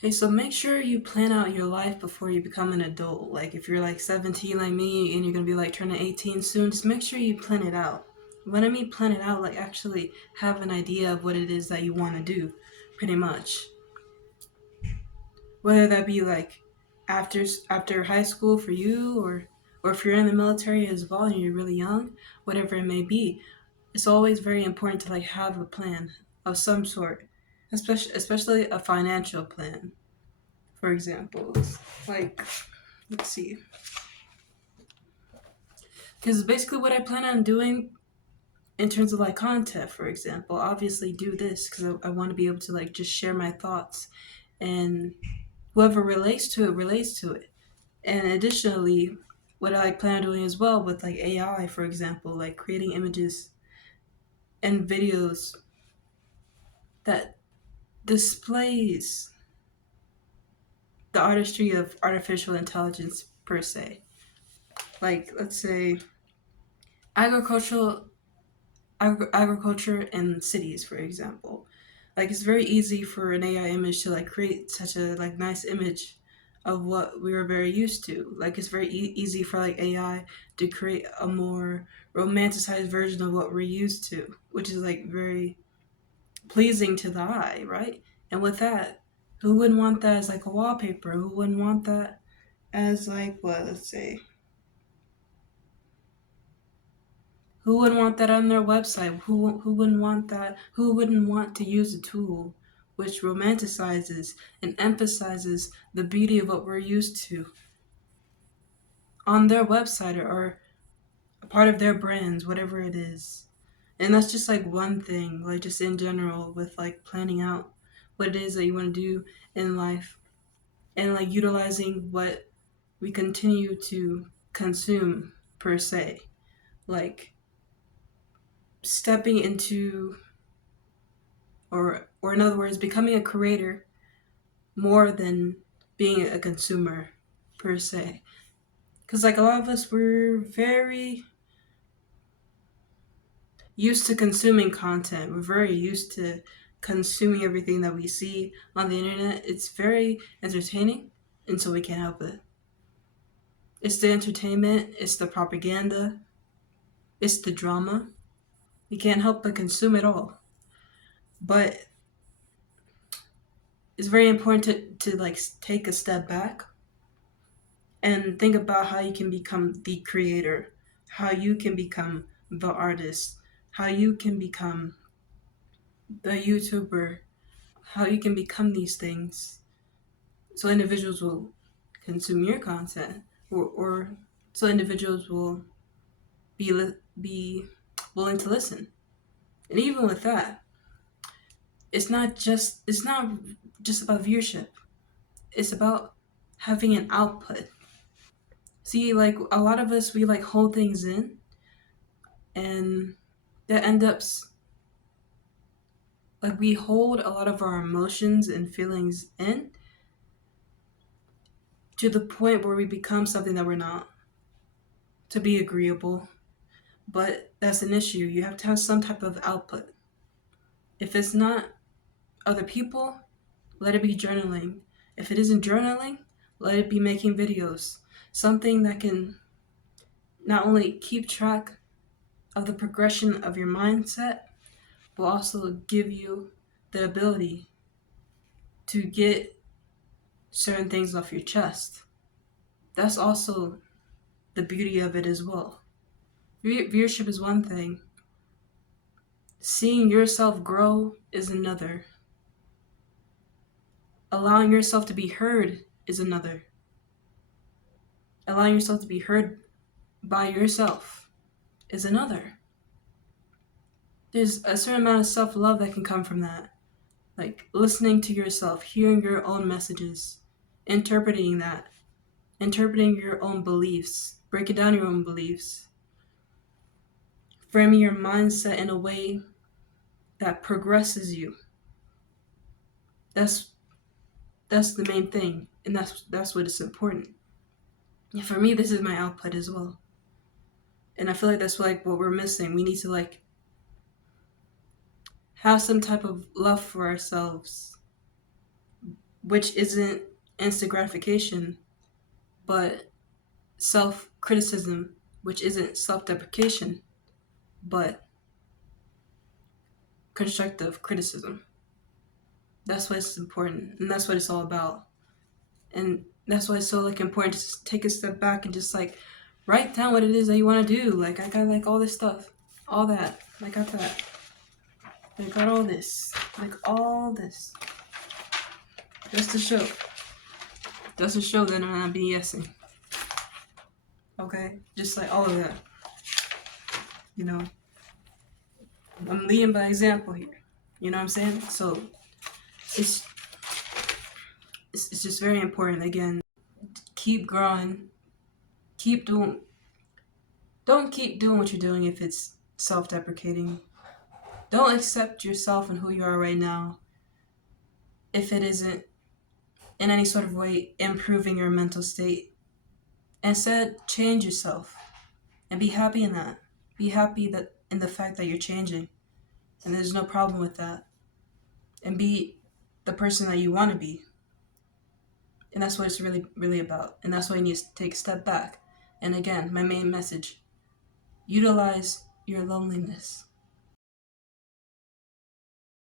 Hey, so make sure you plan out your life before you become an adult. Like, if you're like 17 like me and you're gonna be like turning 18 soon, just make sure you plan it out. When I mean plan it out, like actually have an idea of what it is that you want to do, pretty much. Whether that be like after high school for you, or if you're in the military as well and you're really young, whatever it may be. It's always very important to like have a plan of some sort, especially a financial plan. For example, like, let's see, because basically what I plan on doing in terms of like content, for example, obviously do this because I want to be able to like just share my thoughts, and whoever relates to it. And additionally, what I like plan on doing as well with like AI, for example, like creating images and videos that displays the artistry of artificial intelligence per se. Like, let's say agricultural agriculture in cities, for example. Like, it's very easy for an AI image to like create such a like nice image of what we were very used to. Like, it's very easy for like AI to create a more romanticized version of what we're used to, which is like very pleasing to the eye, right? And with that, who wouldn't want that as like a wallpaper? Who wouldn't want that as like what? Let's say, who wouldn't want that on their website? Who wouldn't want that? Who wouldn't want to use a tool which romanticizes and emphasizes the beauty of what we're used to on their website, or a part of their brands, whatever it is. And that's just like one thing, like just in general with like planning out what it is that you want to do in life, and like utilizing what we continue to consume per se. Like stepping into, or in other words, becoming a creator more than being a consumer per se. Because like a lot of us, we're very used to consuming content. We're very used to consuming everything that we see on the internet. It's very entertaining, and so we can't help it. It's the entertainment, it's the propaganda, it's the drama. We can't help but consume it all. But it's very important to like take a step back and think about how you can become the creator, how you can become the artist, how you can become the YouTuber, how you can become these things so individuals will consume your content, or so individuals will be willing to listen. And even with that, it's not just about viewership. It's about having an output. See, like a lot of us, we like hold things in, and that ends up like we hold a lot of our emotions and feelings in to the point where we become something that we're not, to be agreeable. But that's an issue. You have to have some type of output. If it's not other people, let it be journaling. If it isn't journaling, let it be making videos. Something that can not only keep track of the progression of your mindset, but also give you the ability to get certain things off your chest. That's also the beauty of it as well. Viewership is one thing, seeing yourself grow is another, allowing yourself to be heard is another, allowing yourself to be heard by yourself is another. There's a certain amount of self love that can come from that. Like listening to yourself, hearing your own messages, interpreting that, interpreting your own beliefs, breaking down your own beliefs, framing your mindset in a way that progresses you. That's that's the main thing, and that's what is important. And for me, this is my output as well, and I feel like that's like what we're missing. We need to like have some type of love for ourselves, which isn't instant gratification, but self criticism, which isn't self deprecation, but constructive criticism. That's why it's important, and that's what it's all about. And that's why it's so like important to just take a step back and just like write down what it is that you want to do. Like I got like all this stuff, all that. I got that. I got all this, like all this, just to show, that I'm not BSing. Okay, just like all of that. You know, I'm leading by example here. You know what I'm saying? So it's it's just very important. Again, keep growing, keep doing. Don't keep doing what you're doing if it's self-deprecating. Don't accept yourself and who you are right now if it isn't in any sort of way improving your mental state. Instead, change yourself and be happy in that. Be happy that in the fact that you're changing, and there's no problem with that. And be the person that you want to be. And that's what it's really, really about. And that's why you need to take a step back. And again, my main message: utilize your loneliness.